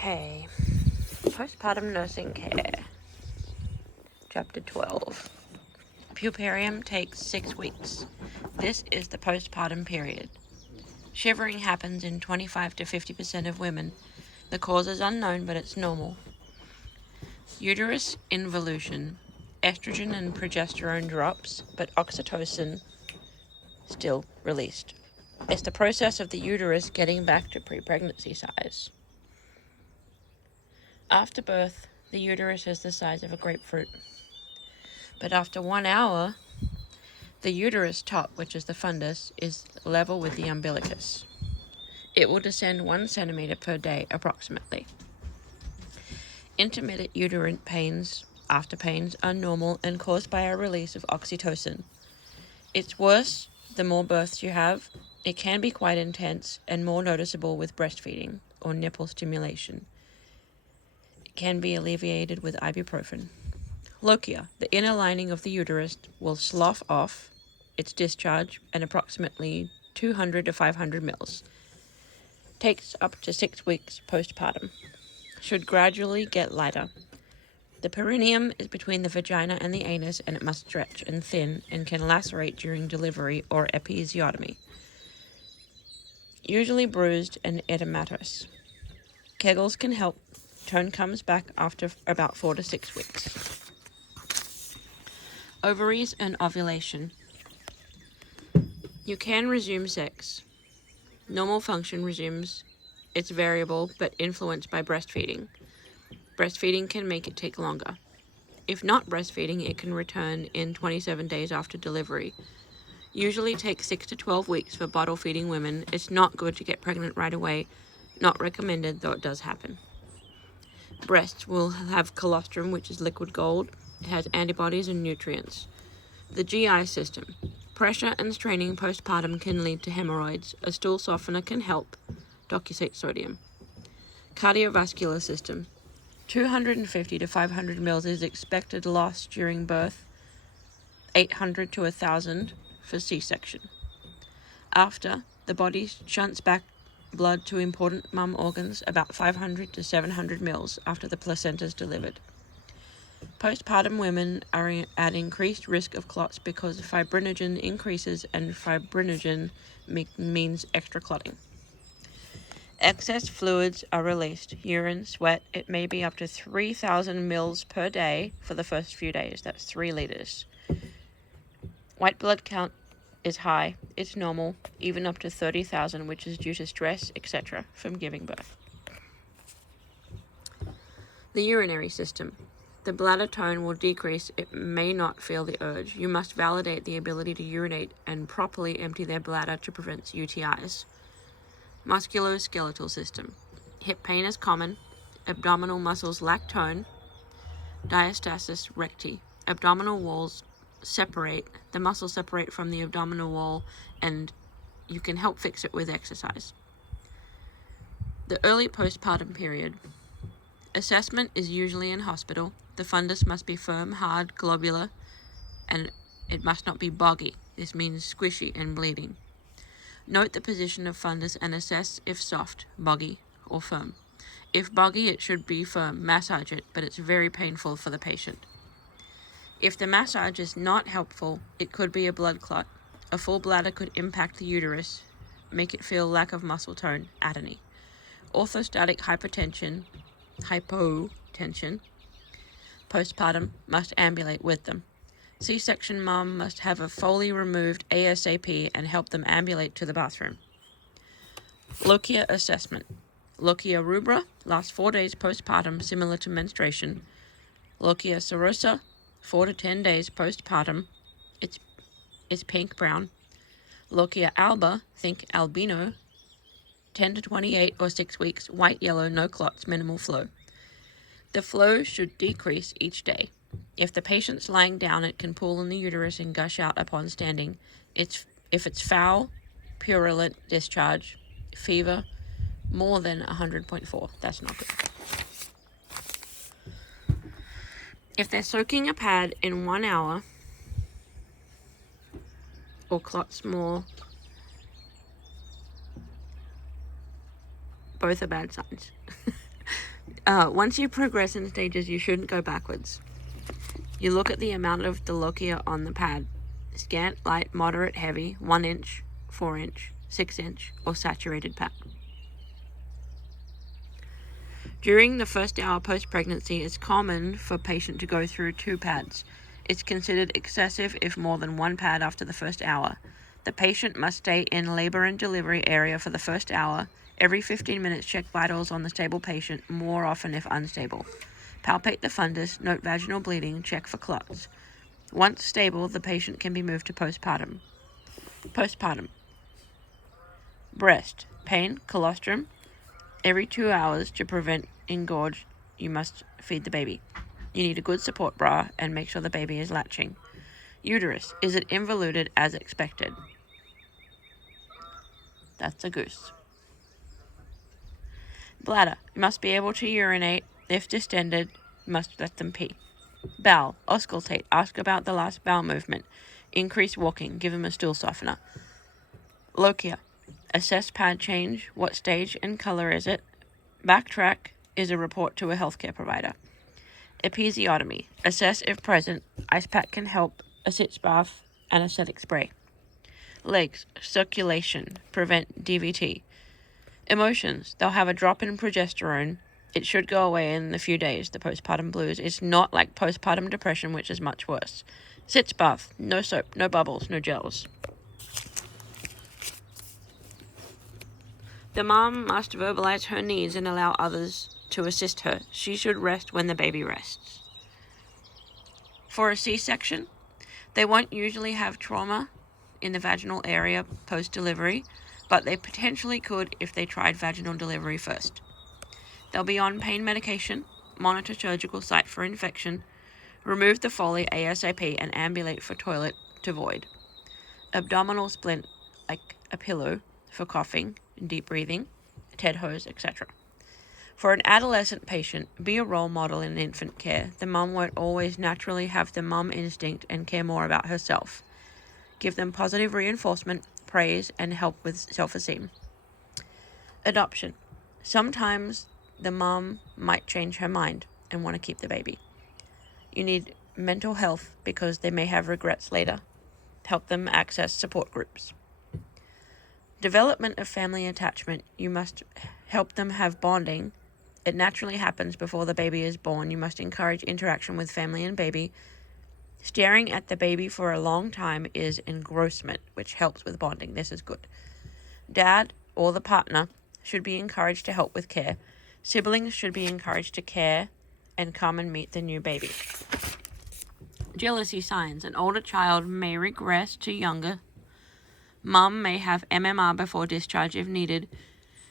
Okay, postpartum nursing care. Chapter 12. Puerperium takes 6 weeks. This is the postpartum period. Shivering happens in 25 to 50% of women. The cause is unknown, but it's normal. Uterus involution. Estrogen and progesterone drops, but oxytocin still released. It's the process of the uterus getting back to pre-pregnancy size. After birth, the uterus is the size of a grapefruit. But after 1 hour, the uterus top, which is the fundus, is level with the umbilicus. It will descend 1 centimeter per day, approximately. Intermittent uterine pains, after pains, are normal and caused by a release of oxytocin. It's worse the more births you have. It can be quite intense and more noticeable with breastfeeding or nipple stimulation. It can be alleviated with ibuprofen. Lochia, the inner lining of the uterus, will slough off its discharge and approximately 200 to 500 mils. Takes up to 6 weeks postpartum. Should gradually get lighter. The perineum is between the vagina and the anus, and it must stretch and thin and can lacerate during delivery or episiotomy. Usually bruised and edematous. Kegels can help. Tone comes back after about 4 to 6 weeks. Ovaries and ovulation. You can resume sex. Normal function resumes. It's variable but influenced by breastfeeding. Breastfeeding can make it take longer. If not breastfeeding, it can return in 27 days after delivery. Usually takes 6 to 12 weeks for bottle feeding women. It's not good to get pregnant right away. Not recommended, though it does happen. Breasts will have colostrum, which is liquid gold. It has antibodies and nutrients. The GI system. Pressure and straining postpartum can lead to hemorrhoids. A stool softener can help. Docusate sodium. Cardiovascular system. 250 to 500 mils is expected loss during birth. 800 to 1,000 for C-section. After, the body shunts back blood to important mum organs, about 500 to 700 mils after the placenta is delivered. Postpartum women are at increased risk of clots because fibrinogen increases, and fibrinogen means extra clotting. Excess fluids are released, urine, sweat. It may be up to 3,000 mils per day for the first few days. That's 3 liters. White blood count is high. It's normal, even up to 30,000, which is due to stress, etc., from giving birth. The urinary system. The bladder tone will decrease. It may not feel the urge. You must validate the ability to urinate and properly empty their bladder to prevent UTIs. Musculoskeletal system. Hip pain is common. Abdominal muscles lack tone. Diastasis recti. Abdominal walls separate. The muscles separate from the abdominal wall, and you can help fix it with exercise. The early postpartum period. Assessment is usually in hospital. The fundus must be firm, hard, globular, and it must not be boggy. This means squishy and bleeding. Note the position of fundus and assess if soft, boggy, or firm. If boggy, it should be firm. Massage it, but it's very painful for the patient. If the massage is not helpful, it could be a blood clot. A full bladder could impact the uterus, make it feel lack of muscle tone, atony. Orthostatic hypotension, postpartum, must ambulate with them. C-section mom must have a Foley removed ASAP and help them ambulate to the bathroom. Lochia assessment. Lochia rubra lasts 4 days postpartum, similar to menstruation. Lochia serosa, 4 to 10 days postpartum. It's pink-brown. Lochia alba, think albino, 10 to 28 or 6 weeks, white-yellow, no clots, minimal flow. The flow should decrease each day. If the patient's lying down, it can pool in the uterus and gush out upon standing. If it's foul, purulent discharge, fever, more than 100.4, that's not good. If they're soaking a pad in 1 hour, or clots more, both are bad signs. Once you progress in stages, you shouldn't go backwards. You look at the amount of the lochia on the pad. Scant, light, moderate, heavy, 1 inch, 4 inch, 6 inch, or saturated pad. During the first hour post-pregnancy, it's common for a patient to go through 2 pads. It's considered excessive if more than 1 pad after the first hour. The patient must stay in labor and delivery area for the first hour. Every 15 minutes, check vitals on the stable patient, more often if unstable. Palpate the fundus, note vaginal bleeding, check for clots. Once stable, the patient can be moved to postpartum. Postpartum. Breast. Pain, colostrum. Every 2 hours to prevent engorge, you must feed the baby. You need a good support bra and make sure the baby is latching. Uterus. Is it involuted as expected? That's a goose. Bladder. You must be able to urinate. If distended, you must let them pee. Bowel. Auscultate. Ask about the last bowel movement. Increase walking. Give them a stool softener. Lochia. Assess pad change. What stage and color is it? Backtrack is a report to a healthcare provider. Episiotomy. Assess if present. Ice pack can help. A sitz bath. Anesthetic spray. Legs. Circulation. Prevent DVT. Emotions. They'll have a drop in progesterone. It should go away in a few days, the postpartum blues. It's not like postpartum depression, which is much worse. Sitz bath. No soap, no bubbles, no gels. The mom must verbalize her needs and allow others to assist her. She should rest when the baby rests. For a C-section, they won't usually have trauma in the vaginal area post-delivery, but they potentially could if they tried vaginal delivery first. They'll be on pain medication, monitor surgical site for infection, remove the Foley ASAP, and ambulate for toilet to void. Abdominal splint, like a pillow for coughing, deep breathing, TED hose, etc. For an adolescent patient, be a role model in infant care. The mom won't always naturally have the mom instinct and care more about herself. Give them positive reinforcement, praise, and help with self-esteem. Adoption. Sometimes the mom might change her mind and want to keep the baby. You need mental health because they may have regrets later. Help them access support groups. Development of family attachment. You must help them have bonding. It naturally happens before the baby is born. You must encourage interaction with family and baby. Staring at the baby for a long time is engrossment, which helps with bonding. This is good. Dad or the partner should be encouraged to help with care. Siblings should be encouraged to care and come and meet the new baby. Jealousy signs. An older child may regress to younger. Mom may have MMR before discharge if needed.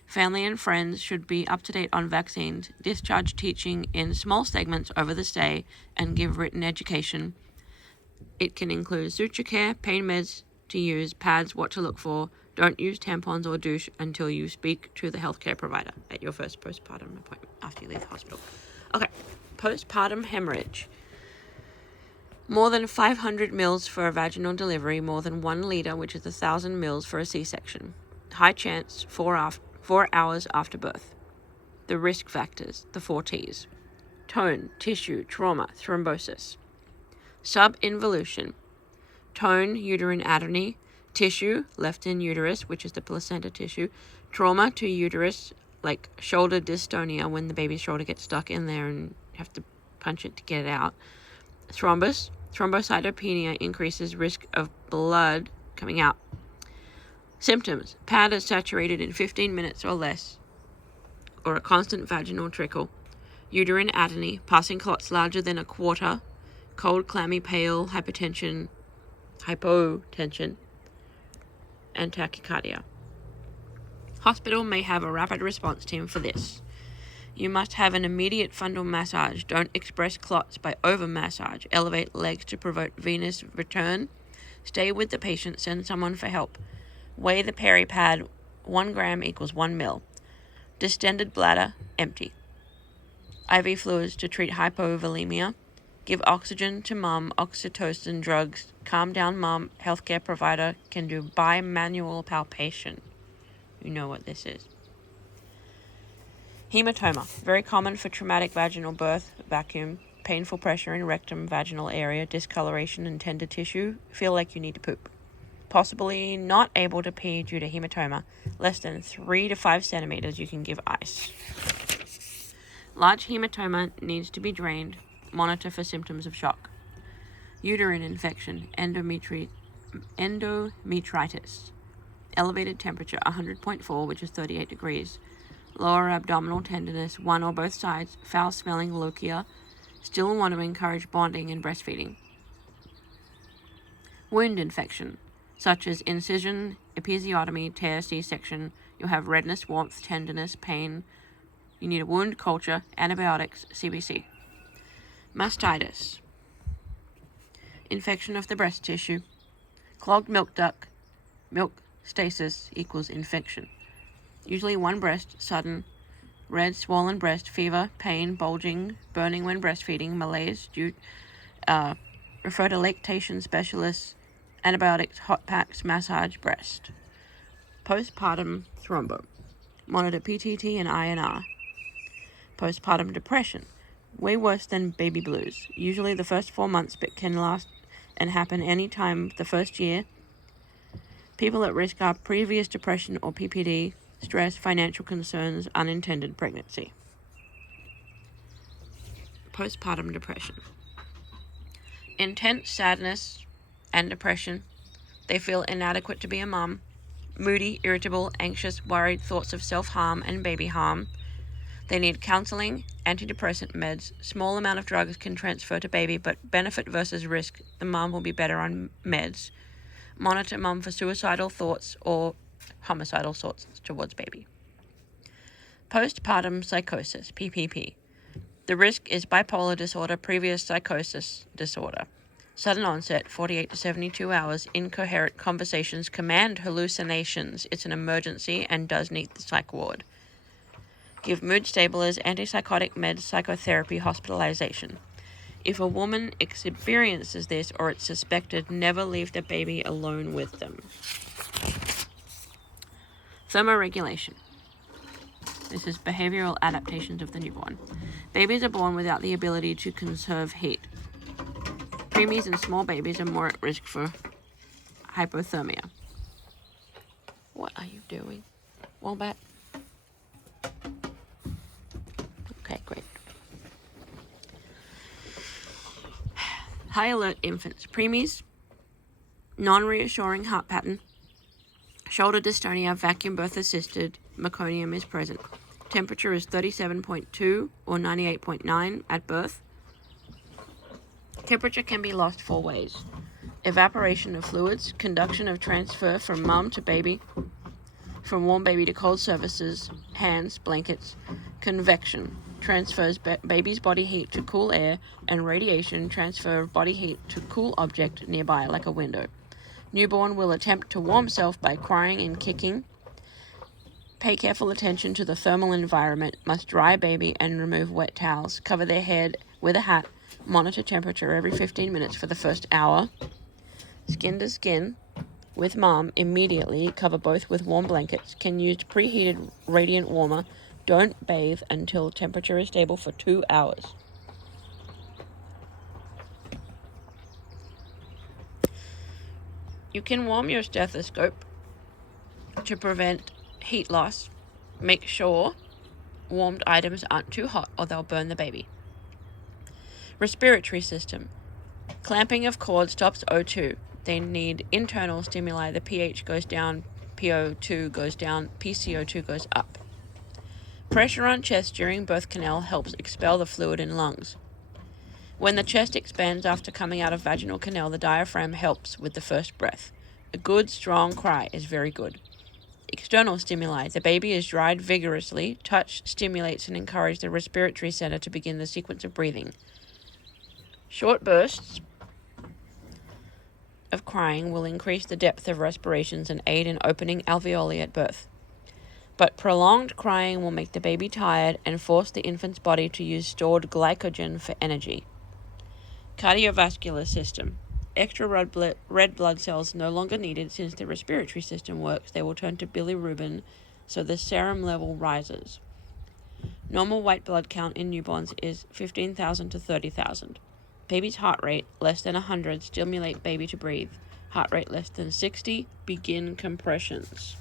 Family and friends should be up to date on vaccines, discharge teaching in small segments over the stay, and give written education. It can include suture care, pain meds to use, pads, what to look for. Don't use tampons or douche until you speak to the healthcare provider at your first postpartum appointment after you leave the hospital. Okay, postpartum hemorrhage. More than 500 mils for a vaginal delivery, more than 1 liter, which is 1,000 mils for a C-section. High chance 4 hours after birth. The risk factors, the 4 T's. Tone, tissue, trauma, thrombosis. Subinvolution. Tone, uterine atony. Tissue, left in uterus, which is the placenta tissue. Trauma to uterus, like shoulder dystonia, when the baby's shoulder gets stuck in there and you have to punch it to get it out. Thrombus. Thrombocytopenia increases risk of blood coming out. Symptoms. Pad is saturated in 15 minutes or less, or a constant vaginal trickle. Uterine atony. Passing clots larger than a quarter. Cold, clammy, pale, hypotension, and tachycardia. Hospital may have a rapid response team for this. You must have an immediate fundal massage. Don't express clots by over-massage. Elevate legs to provoke venous return. Stay with the patient. Send someone for help. Weigh the peri-pad. 1 gram equals 1 mil. Distended bladder, empty. IV fluids to treat hypovolemia. Give oxygen to mom, oxytocin drugs. Calm down mom. Healthcare provider can do bimanual palpation. You know what this is. Hematoma, very common for traumatic vaginal birth, vacuum, painful pressure in rectum, vaginal area, discoloration in tender tissue, feel like you need to poop. Possibly not able to pee due to hematoma. Less than 3 to 5 centimeters, you can give ice. Large hematoma needs to be drained. Monitor for symptoms of shock. Uterine infection, endometritis. Elevated temperature, 100.4, which is 38 degrees. Lower abdominal tenderness, one or both sides. Foul-smelling lochia. Still want to encourage bonding and breastfeeding. Wound infection, such as incision, episiotomy, tear, C-section. You'll have redness, warmth, tenderness, pain. You need a wound culture, antibiotics, CBC. Mastitis, infection of the breast tissue. Clogged milk duct, milk stasis equals infection. Usually one breast, sudden, red, swollen breast, fever, pain, bulging, burning when breastfeeding, malaise, refer to lactation specialists, antibiotics, hot packs, massage breast. Postpartum thrombo, monitor PTT and INR. Postpartum depression, way worse than baby blues, usually the first 4 months but can last and happen any time the first year. People at risk are previous depression or PPD, stress, financial concerns, unintended pregnancy. Postpartum depression, intense sadness and depression. They feel inadequate to be a mom, moody, irritable, anxious, worried, thoughts of self-harm and baby harm. They need counseling, antidepressant meds. Small amount of drugs can transfer to baby, but benefit versus risk, the mom will be better on meds. Monitor mom for suicidal thoughts or homicidal thoughts towards baby. Postpartum psychosis, PPP. The risk is bipolar disorder, previous psychosis disorder. Sudden onset, 48 to 72 hours, incoherent conversations, command hallucinations. It's an emergency and does need the psych ward. Give mood stabilizers, antipsychotic meds, psychotherapy, hospitalization. If a woman experiences this or it's suspected, never leave the baby alone with them. Thermoregulation. This is behavioral adaptations of the newborn. Babies are born without the ability to conserve heat. Preemies and small babies are more at risk for hypothermia. What are you doing, Wombat? Okay, great. High alert infants. Preemies, non-reassuring heart pattern, shoulder dystonia, vacuum birth assisted, meconium is present. Temperature is 37.2 or 98.9 at birth. Temperature can be lost 4 ways. Evaporation of fluids, conduction of transfer from mom to baby, from warm baby to cold surfaces, hands, blankets, convection, transfers baby's body heat to cool air, and radiation, transfer of body heat to cool object nearby like a window. Newborn will attempt to warm self by crying and kicking. Pay careful attention to the thermal environment, must dry baby and remove wet towels, cover their head with a hat, monitor temperature every 15 minutes for the first hour. Skin to skin with mom immediately, cover both with warm blankets, can use preheated radiant warmer. Don't bathe until temperature is stable for 2 hours. You can warm your stethoscope to prevent heat loss. Make sure warmed items aren't too hot or they'll burn the baby. Respiratory system. Clamping of cord stops O2. They need internal stimuli. The pH goes down, PO2 goes down, PCO2 goes up. Pressure on chest during birth canal helps expel the fluid in lungs. When the chest expands after coming out of vaginal canal, the diaphragm helps with the first breath. A good, strong cry is very good. External stimuli. The baby is dried vigorously. Touch stimulates and encourages the respiratory center to begin the sequence of breathing. Short bursts of crying will increase the depth of respirations and aid in opening alveoli at birth. But prolonged crying will make the baby tired and force the infant's body to use stored glycogen for energy. Cardiovascular system. Extra red blood cells no longer needed since the respiratory system works. They will turn to bilirubin, so the serum level rises. Normal white blood count in newborns is 15,000 to 30,000. Baby's heart rate less than 100, stimulate baby to breathe. Heart rate less than 60, begin compressions.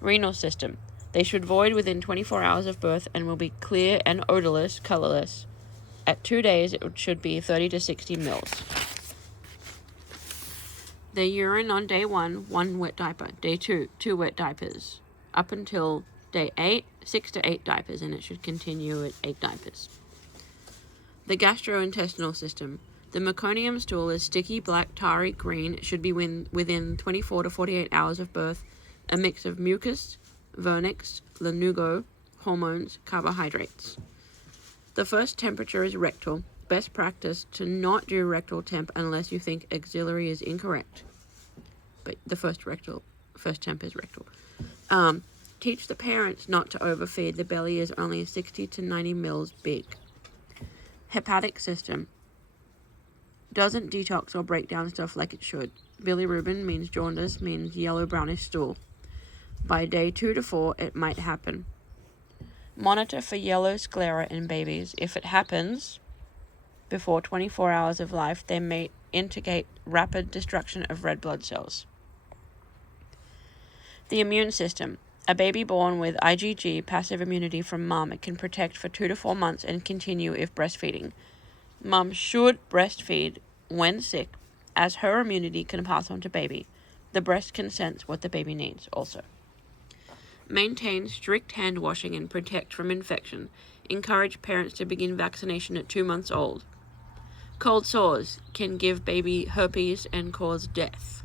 Renal system. They should void within 24 hours of birth and will be clear and odorless, colorless. At 2 days, it should be 30 to 60 mils. The urine on day 1, 1 wet diaper. Day 2, 2 wet diapers. Up until day 8, 6 to 8 diapers, and it should continue at 8 diapers. The gastrointestinal system. The meconium stool is sticky, black, tarry, green. It should be within 24 to 48 hours of birth. A mix of mucus, vernix, lanugo, hormones, carbohydrates. The first temperature is rectal. Best practice to not do rectal temp unless you think auxiliary is incorrect. But the first temp is rectal. Teach the parents not to overfeed. The belly is only 60 to 90 mils big. Hepatic system. Doesn't detox or break down stuff like it should. Bilirubin means jaundice, means yellow brownish stool. By day 2 to 4, it might happen. Monitor for yellow sclera in babies. If it happens before 24 hours of life, they may indicate rapid destruction of red blood cells. The immune system. A baby born with IgG, passive immunity from mom, it can protect for 2 to 4 months and continue if breastfeeding. Mom should breastfeed when sick, as her immunity can pass on to baby. The breast can sense what the baby needs also. Maintain strict hand washing and protect from infection. Encourage parents to begin vaccination at 2 months old. Cold sores can give baby herpes and cause death.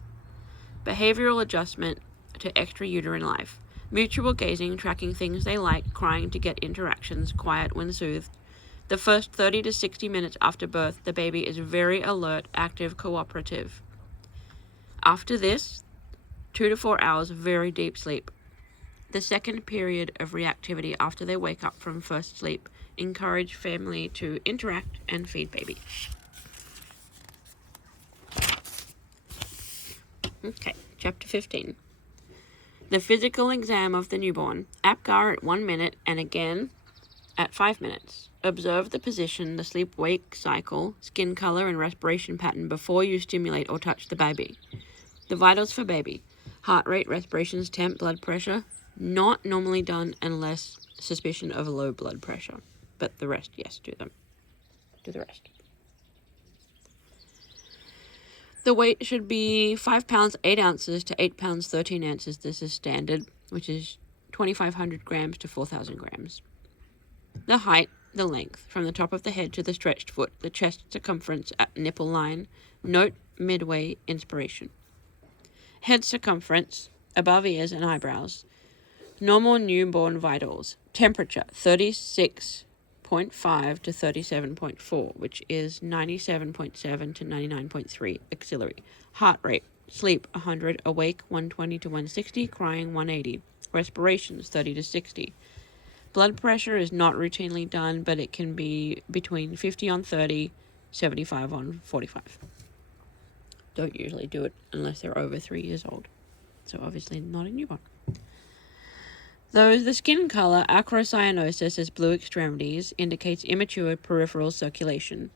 Behavioral adjustment to extrauterine life. Mutual gazing, tracking things they like, crying to get interactions, quiet when soothed. The first 30 to 60 minutes after birth, the baby is very alert, active, cooperative. After this, 2 to 4 hours of very deep sleep. The second period of reactivity after they wake up from first sleep. Encourage family to interact and feed baby. Okay, chapter 15. The physical exam of the newborn. APGAR at 1 minute and again at 5 minutes. Observe the position, the sleep-wake cycle, skin color, and respiration pattern before you stimulate or touch the baby. The vitals for baby. Heart rate, respirations, temp, blood pressure. Not normally done unless suspicion of low blood pressure. But the rest, yes, do them. Do the rest. The weight should be 5 pounds 8 ounces to 8 pounds 13 ounces. This is standard, which is 2,500 grams to 4,000 grams. The height, the length, from the top of the head to the stretched foot, the chest circumference at nipple line. Note midway inspiration. Head circumference, above ears and eyebrows. Normal newborn vitals. Temperature, 36.5 to 37.4, which is 97.7 to 99.3. Auxiliary. Heart rate. Sleep, 100. Awake, 120 to 160. Crying, 180. Respirations, 30 to 60. Blood pressure is not routinely done, but it can be between 50 on 30, 75 on 45. Don't usually do it unless they're over 3 years old. So obviously not a newborn. Though the skin color, acrocyanosis as blue extremities, indicates immature peripheral circulation.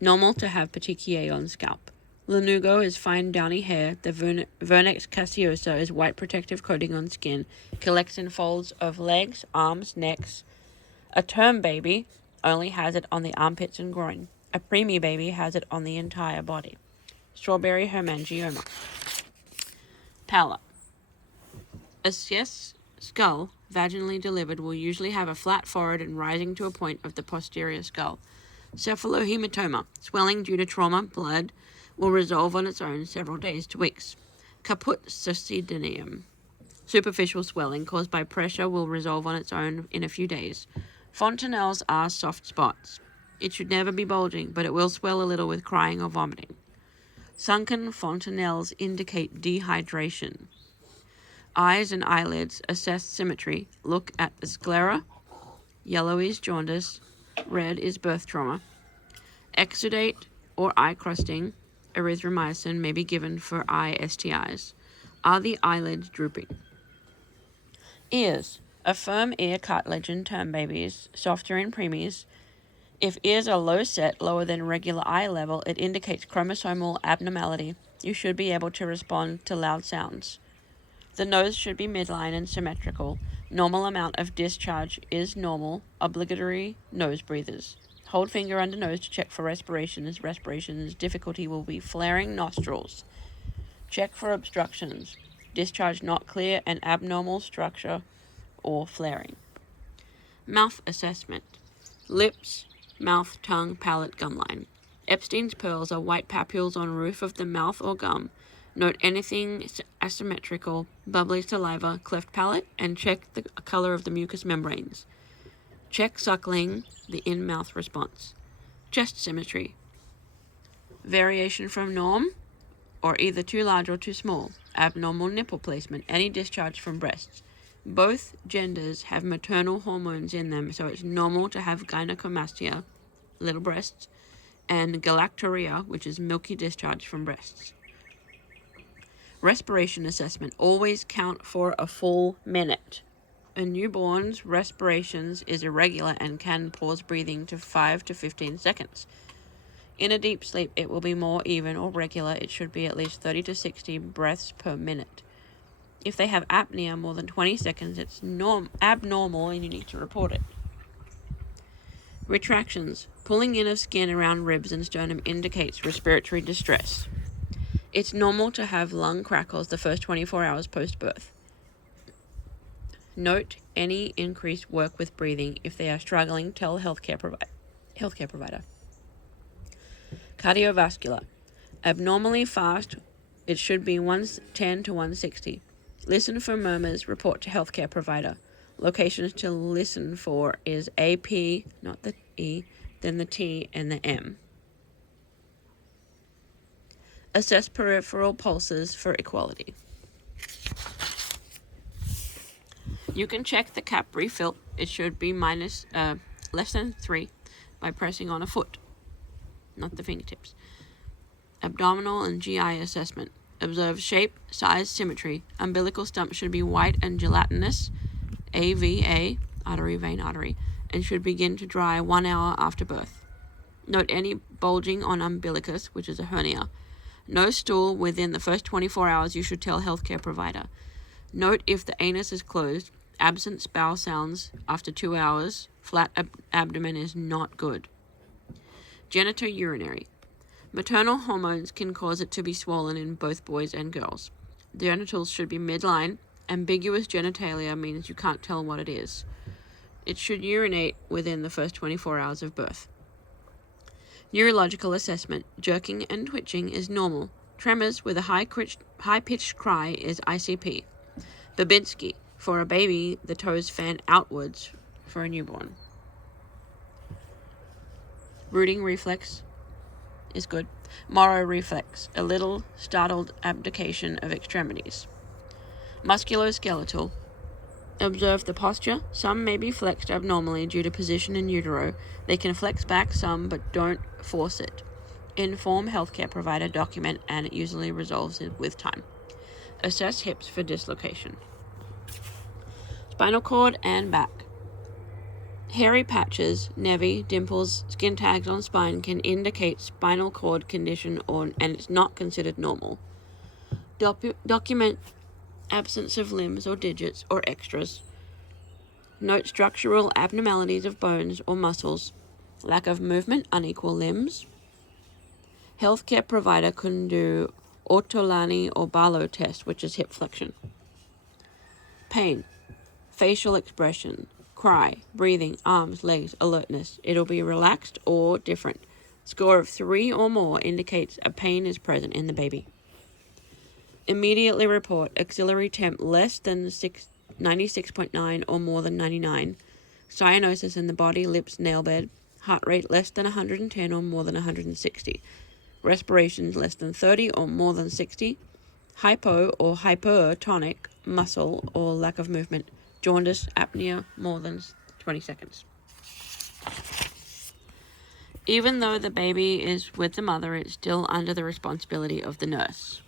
Normal to have petechiae on scalp. Lanugo is fine downy hair. The Vernix caseosa is white protective coating on skin. Collects in folds of legs, arms, necks. A term baby only has it on the armpits and groin. A preemie baby has it on the entire body. Strawberry hemangioma. Pallor. A CS skull, vaginally delivered, will usually have a flat forehead and rising to a point of the posterior skull. Cephalohematoma. Swelling due to trauma, blood, will resolve on its own several days to weeks. Caput succedaneum. Superficial swelling caused by pressure will resolve on its own in a few days. Fontanelles are soft spots. It should never be bulging, but it will swell a little with crying or vomiting. Sunken fontanelles indicate dehydration. Eyes and eyelids. Assess symmetry. Look at the sclera. Yellow is jaundice. Red is birth trauma. Exudate or eye crusting. Erythromycin may be given for eye STIs. Are the eyelids drooping? Ears. A firm ear cartilage in term babies, softer in preemies. If ears are low set, lower than regular eye level, it indicates chromosomal abnormality. You should be able to respond to loud sounds. The nose should be midline and symmetrical. Normal amount of discharge is normal. Obligatory nose breathers. Hold finger under nose to check for respirations. Respirations difficulty will be flaring nostrils. Check for obstructions. Discharge not clear and abnormal structure or flaring. Mouth assessment. Lips, mouth, tongue, palate, gum line. Epstein's pearls are white papules on roof of the mouth or gum. Note anything asymmetrical, bubbly saliva, cleft palate, and check the color of the mucous membranes. Check suckling, the in-mouth response. Chest symmetry. Variation from norm, or either too large or too small. Abnormal nipple placement, any discharge from breasts. Both genders have maternal hormones in them, so it's normal to have gynecomastia, little breasts, and galactorrhea, which is milky discharge from breasts. Respiration assessment. Always count for a full minute. A newborn's respirations is irregular and can pause breathing to 5 to 15 seconds. In a deep sleep, it will be more even or regular. It should be at least 30 to 60 breaths per minute. If they have apnea more than 20 seconds, it's abnormal and you need to report it. Retractions. Pulling in of skin around ribs and sternum indicates respiratory distress. It's normal to have lung crackles the first 24 hours post-birth. Note any increased work with breathing. If they are struggling, tell healthcare provider. Cardiovascular. Abnormally fast. It should be 110 to 160. Listen for murmurs. Report to healthcare provider. Locations to listen for is AP, not the E, then the T, and the M. Assess peripheral pulses for equality. You can check the cap refill. It should be less than 3 by pressing on a foot, not the fingertips. Abdominal and GI assessment. Observe shape, size, symmetry. Umbilical stump should be white and gelatinous, AVA, artery, vein, artery, and should begin to dry 1 hour after birth. Note any bulging on umbilicus, which is a hernia. No stool within the first 24 hours. You should tell healthcare provider. Note if the anus is closed. Absent bowel sounds after 2 hours. Flat abdomen is not good. Genitourinary. Maternal hormones can cause it to be swollen in both boys and girls. The genitals should be midline. Ambiguous genitalia means you can't tell what it is. It should urinate within the first 24 hours of birth. Neurological assessment. Jerking and twitching is normal. Tremors with a high-pitched cry is ICP. Babinski. For a baby, the toes fan outwards for a newborn. Rooting reflex is good. Moro reflex. A little startled abdication of extremities. Musculoskeletal. Observe the posture. Some may be flexed abnormally due to position in utero. They can flex back some, but don't force it. Inform healthcare provider, document, and it usually resolves it with time. Assess hips for dislocation. Spinal cord and back. Hairy patches, nevi, dimples, skin tags on spine can indicate spinal cord condition and it's not considered normal. Document absence of limbs or digits or extras. Note structural abnormalities of bones or muscles. Lack of movement, unequal limbs. Healthcare provider can do Ortolani or Barlow test, which is hip flexion. Pain. Facial expression. Cry, breathing, arms, legs, alertness. It'll be relaxed or different. Score of 3 or more indicates a pain is present in the baby. Immediately report axillary temp less than 96.9 or more than 99. Cyanosis in the body, lips, nail bed. Heart rate less than 110 or more than 160. Respirations less than 30 or more than 60. Hypo or hypertonic muscle or lack of movement. Jaundice, apnea, more than 20 seconds. Even though the baby is with the mother, it's still under the responsibility of the nurse.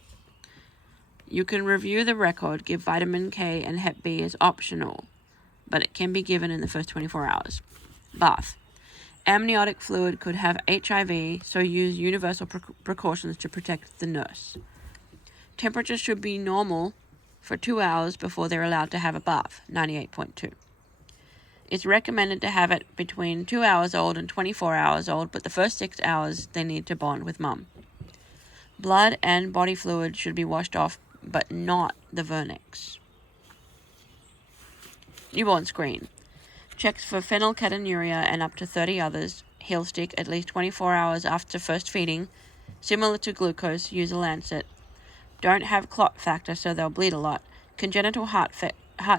You can review the record, give vitamin K and Hep B as optional, but it can be given in the first 24 hours. Bath. Amniotic fluid could have HIV, so use universal precautions to protect the nurse. Temperature should be normal for 2 hours before they're allowed to have a bath, 98.2. It's recommended to have it between 2 hours old and 24 hours old, but the first 6 hours they need to bond with mum. Blood and body fluid should be washed off, but not the vernix. Newborn screen. Checks for phenylketonuria and up to 30 others. Heel stick at least 24 hours after first feeding. Similar to glucose, use a lancet. Don't have clot factor, so they'll bleed a lot. Congenital heart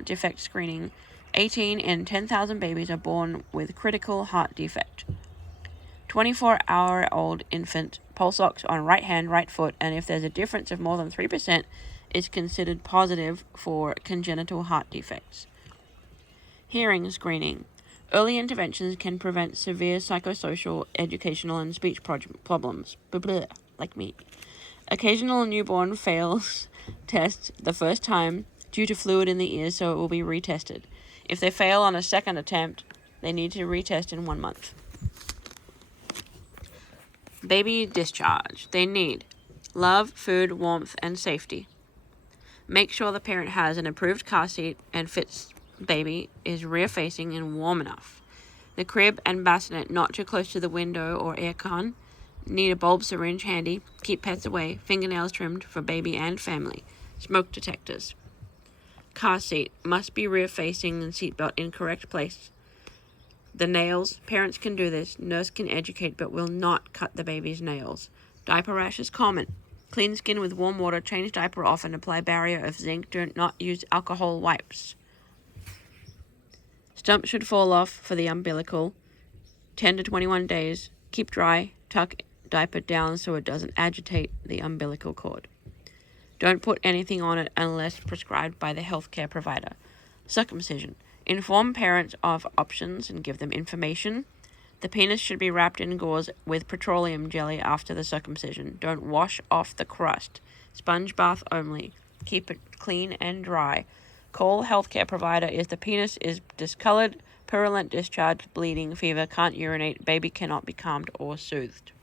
defect screening. 18 in 10,000 babies are born with critical heart defect. 24-hour-old infant, pulse ox on right hand, right foot, and if there's a difference of more than 3%, is considered positive for congenital heart defects. Hearing screening. Early interventions can prevent severe psychosocial, educational, and speech problems. Like me. Occasional newborn fails tests the first time due to fluid in the ears, so it will be retested. If they fail on a second attempt, they need to retest in 1 month. Baby discharge. They need love, food, warmth, and safety. Make sure the parent has an approved car seat and fits baby, is rear-facing and warm enough. The crib and bassinet not too close to the window or aircon. Need a bulb syringe handy. Keep pets away. Fingernails trimmed for baby and family. Smoke detectors. Car seat must be rear-facing and seatbelt in correct place. The nails, parents can do this. Nurse can educate but will not cut the baby's nails. Diaper rash is common. Clean skin with warm water, change diaper often, apply barrier of zinc. Do not use alcohol wipes. Stump should fall off for the umbilical. 10 to 21 days. Keep dry. Tuck diaper down so it doesn't agitate the umbilical cord. Don't put anything on it unless prescribed by the healthcare provider. Circumcision. Inform parents of options and give them information. The penis should be wrapped in gauze with petroleum jelly after the circumcision. Don't wash off the crust. Sponge bath only. Keep it clean and dry. Call healthcare provider if the penis is discolored, purulent discharge, bleeding, fever, can't urinate, baby cannot be calmed or soothed.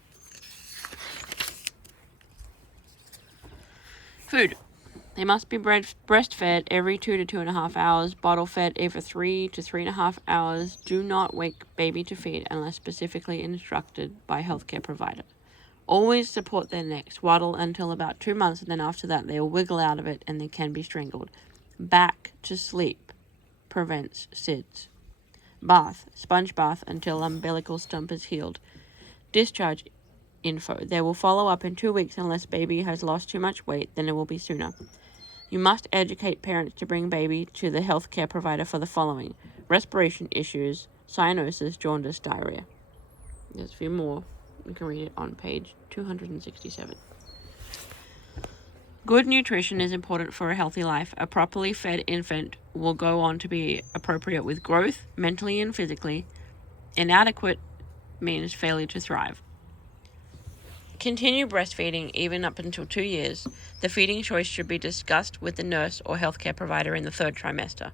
Food. They must be breastfed every 2 to 2.5 hours, bottle fed every 3 to 3.5 hours. Do not wake baby to feed unless specifically instructed by healthcare provider. Always support their neck. Swaddle until about 2 months, and then after that they will wiggle out of it and they can be strangled. Back to sleep prevents SIDS. Bath. Sponge bath until umbilical stump is healed. Discharge info. They will follow up in 2 weeks unless baby has lost too much weight, then it will be sooner. You must educate parents to bring baby to the healthcare provider for the following: respiration issues, cyanosis, jaundice, diarrhea. There's a few more. You can read it on page 267. Good nutrition is important for a healthy life. A properly fed infant will go on to be appropriate with growth, mentally and physically. Inadequate means failure to thrive. Continue breastfeeding even up until 2 years. The feeding choice should be discussed with the nurse or healthcare provider in the 3rd trimester.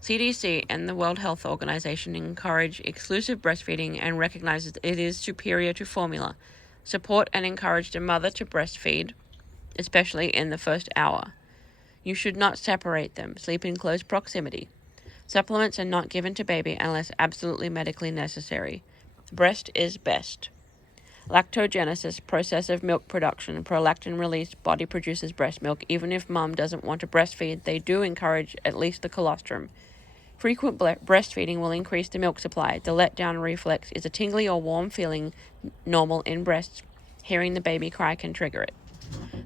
CDC and the World Health Organization encourage exclusive breastfeeding and recognizes it is superior to formula. Support and encourage the mother to breastfeed, especially in the first hour. You should not separate them. Sleep in close proximity. Supplements are not given to baby unless absolutely medically necessary. Breast is best. Lactogenesis, process of milk production. Prolactin release, body produces breast milk. Even if mom doesn't want to breastfeed, they do encourage at least the colostrum. Frequent breastfeeding will increase the milk supply. The letdown reflex is a tingly or warm feeling normal in breasts. Hearing the baby cry can trigger it.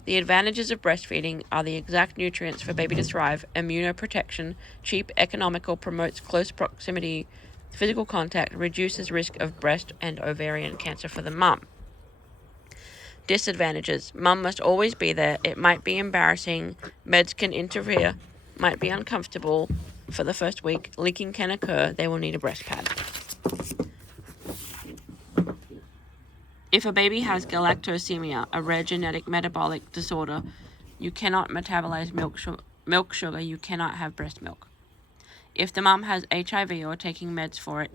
The advantages of breastfeeding are the exact nutrients for baby to thrive, immunoprotection, cheap, economical, promotes close proximity, physical contact, reduces risk of breast and ovarian cancer for the mum. Disadvantages. Mum must always be there. It might be embarrassing. Meds can interfere. Might be uncomfortable for the first week. Leaking can occur. They will need a breast pad. If a baby has galactosemia, a rare genetic metabolic disorder, you cannot metabolize milk sugar. You cannot have breast milk. If the mom has HIV or taking meds for it,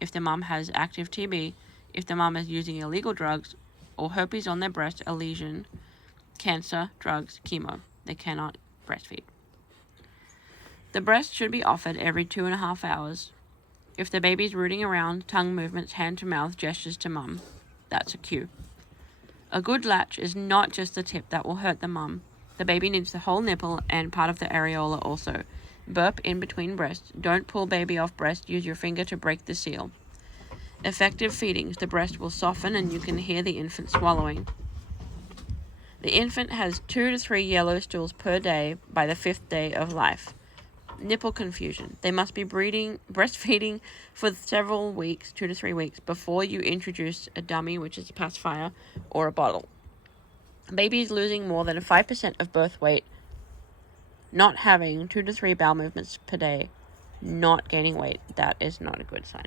if the mom has active TB, if the mom is using illegal drugs, or herpes on their breast, a lesion, cancer, drugs, chemo, they cannot breastfeed. The breast should be offered every 2.5 hours. If the baby's rooting around, tongue movements, hand to mouth, gestures to mum, that's a cue. A good latch is not just the tip that will hurt the mum. The baby needs the whole nipple and part of the areola also. Burp in between breasts. Don't pull baby off breast. Use your finger to break the seal. Effective feedings. The breast will soften and you can hear the infant swallowing. The infant has 2 to 3 yellow stools per day by the 5th day of life. Nipple confusion. They must be breastfeeding for several weeks, 2 to 3 weeks, before you introduce a dummy, which is a pacifier, or a bottle. Babies losing more than 5% of birth weight, not having 2 to 3 bowel movements per day, not gaining weight, that is not a good sign.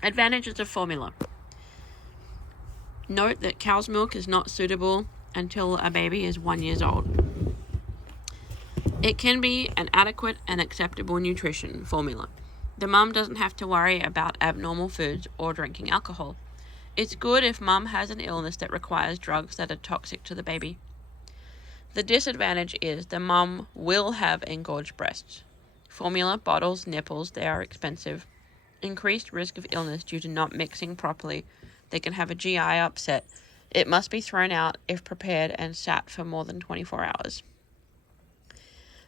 Advantages of formula. Note that cow's milk is not suitable until a baby is 1 year old. It can be an adequate and acceptable nutrition formula. The mum doesn't have to worry about abnormal foods or drinking alcohol. It's good if mum has an illness that requires drugs that are toxic to the baby. The disadvantage is the mum will have engorged breasts. Formula, bottles, nipples, they are expensive. Increased risk of illness due to not mixing properly. They can have a GI upset. It must be thrown out if prepared and sat for more than 24 hours.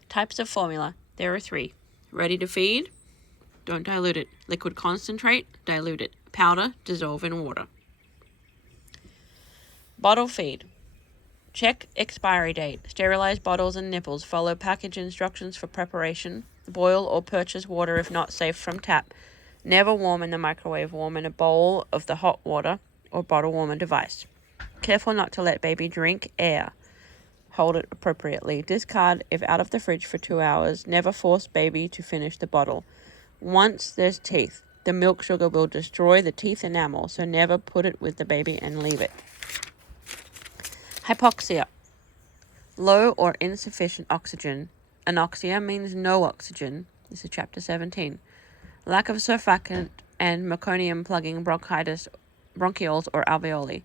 Types of formula. There are 3. Ready to feed. Don't dilute it. Liquid concentrate. Dilute it. Powder. Dissolve in water. Bottle feed. Check expiry date. Sterilize bottles and nipples. Follow package instructions for preparation. Boil or purchase water if not safe from tap. Never warm in the microwave. Warm in a bowl of the hot water or bottle warmer device. Careful not to let baby drink air. Hold it appropriately. Discard if out of the fridge for 2 hours. Never force baby to finish the bottle. Once there's teeth, the milk sugar will destroy the teeth enamel, so never put it with the baby and leave it. Hypoxia. Low or insufficient oxygen. Anoxia means no oxygen. This is chapter 17. Lack of surfactant and meconium plugging bronchioles or alveoli.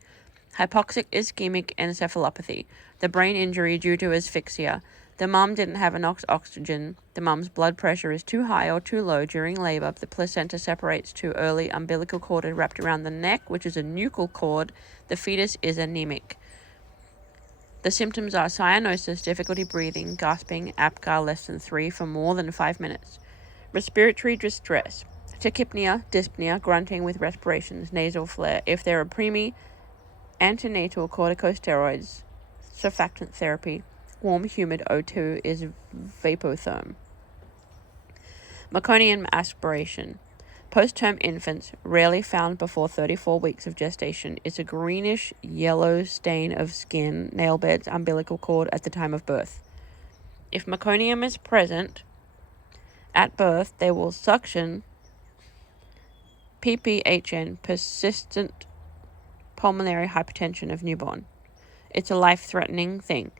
Hypoxic ischemic encephalopathy, the brain injury due to asphyxia. The mom didn't have enough oxygen. The mom's blood pressure is too high or too low during labor. The placenta separates too early. Umbilical cord is wrapped around the neck, which is a nuchal cord. The fetus is anemic. The symptoms are cyanosis, difficulty breathing, gasping, APGAR less than 3 for more than 5 minutes. Respiratory distress, tachypnea, dyspnea, grunting with respirations, nasal flare. If there are preemie, antenatal corticosteroids, surfactant therapy. Warm, humid O2 is vapotherm. Meconium aspiration. Post-term infants, rarely found before 34 weeks of gestation, is a greenish yellow stain of skin, nail beds, umbilical cord at the time of birth. If meconium is present at birth, they will suction PPHN, persistent pulmonary hypertension of newborn. It's a life-threatening thing.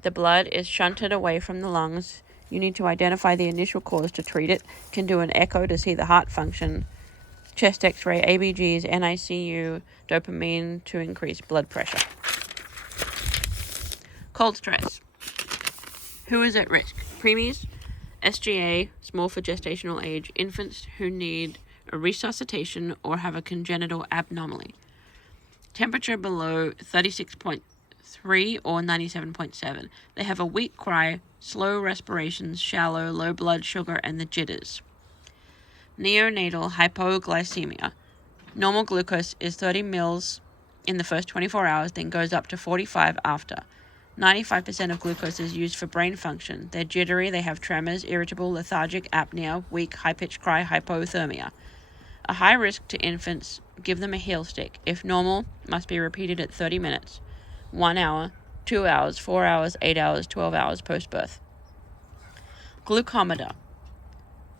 The blood is shunted away from the lungs. You need to identify the initial cause to treat it. Can do an echo to see the heart function. Chest x-ray, ABGs, NICU, dopamine to increase blood pressure. Cold stress. Who is at risk? Preemies, SGA, small for gestational age, infants who need a resuscitation or have a congenital abnormality. Temperature below 36.3 or 97.7. They have a weak cry, slow respirations, shallow, low blood sugar, and the jitters. Neonatal hypoglycemia. Normal glucose is 30 mils in the first 24 hours, then goes up to 45 after. 95% of glucose is used for brain function. They're jittery, they have tremors, irritable, lethargic, apnea, weak, high-pitched cry, hypothermia. A high risk to infants, give them a heel stick. If normal, must be repeated at 30 minutes. 1 hour, 2 hours, 4 hours, 8 hours, 12 hours post-birth. Glucometer.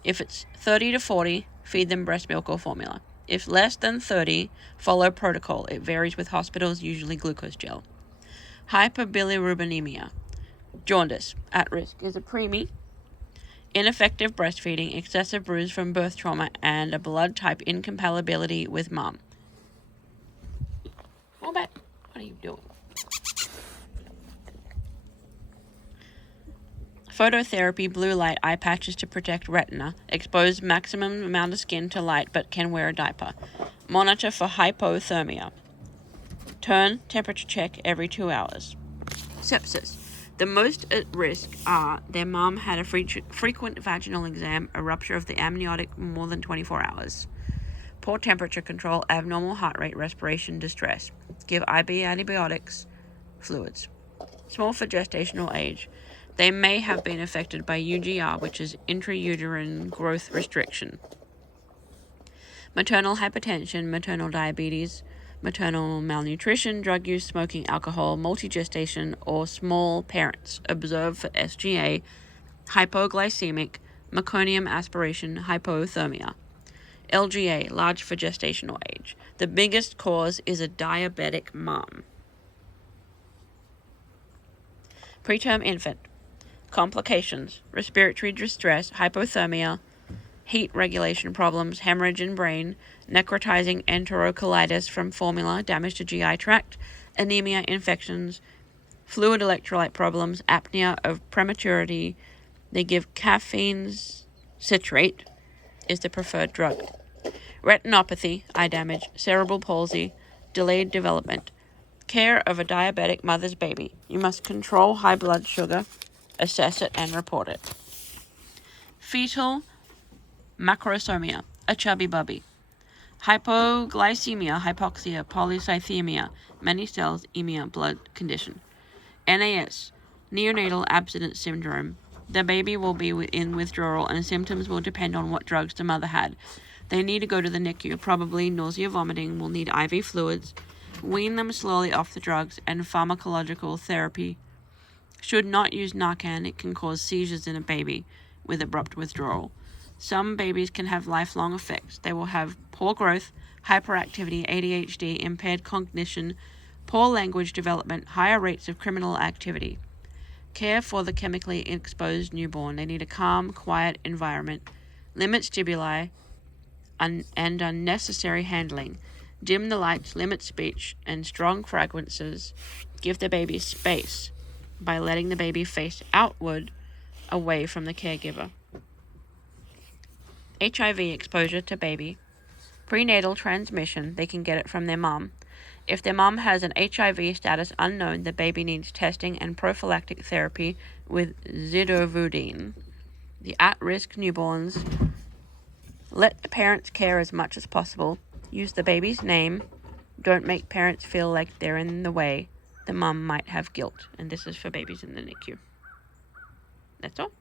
If it's 30 to 40, feed them breast milk or formula. If less than 30, follow protocol. It varies with hospitals, usually glucose gel. Hyperbilirubinemia. Jaundice. At risk is a preemie, ineffective breastfeeding, excessive bruise from birth trauma, and a blood type incompatibility with mom. What are you doing? Phototherapy, blue light, eye patches to protect retina. Expose maximum amount of skin to light but can wear a diaper. Monitor for hypothermia. Turn temperature check every 2 hours. Sepsis. The most at risk are their mom had a frequent vaginal exam, a rupture of the amniotic more than 24 hours. Poor temperature control, abnormal heart rate, respiration, distress. Give IV antibiotics, fluids. Small for gestational age. They may have been affected by UGR, which is intrauterine growth restriction. Maternal hypertension, maternal diabetes, maternal malnutrition, drug use, smoking, alcohol, multi-gestation, or small parents. Observe for SGA, hypoglycemic, meconium aspiration, hypothermia. LGA, large for gestational age. The biggest cause is a diabetic mom. Preterm infant. Complications, respiratory distress, hypothermia, heat regulation problems, hemorrhage in brain, necrotizing enterocolitis from formula, damage to GI tract, anemia, infections, fluid electrolyte problems, apnea of prematurity. They give caffeine citrate is the preferred drug. Retinopathy, eye damage, cerebral palsy, delayed development. Care of a diabetic mother's baby. You must control high blood sugar, assess it, and report it. Fetal macrosomia, a chubby bubby. Hypoglycemia, hypoxia, polycythemia, many cells, emia, blood condition. NAS, neonatal abstinence syndrome. The baby will be in withdrawal and symptoms will depend on what drugs the mother had. They need to go to the NICU, probably nausea, vomiting, will need IV fluids. Wean them slowly off the drugs and pharmacological therapy. Should not use Narcan, it can cause seizures in a baby with abrupt withdrawal. Some babies can have lifelong effects. They will have poor growth, hyperactivity, ADHD, impaired cognition, poor language development, higher rates of criminal activity. Care for the chemically exposed newborn. They need a calm, quiet environment. Limit stimuli and unnecessary handling. Dim the lights, limit speech, and strong fragrances. Give the baby space by letting the baby face outward away from the caregiver. HIV exposure to baby. Prenatal transmission, they can get it from their mom. If their mom has an HIV status unknown, the baby needs testing and prophylactic therapy with zidovudine. The at-risk newborns, let the parents care as much as possible. Use the baby's name. Don't make parents feel like they're in the way. The mom might have guilt. And this is for babies in the NICU. That's all.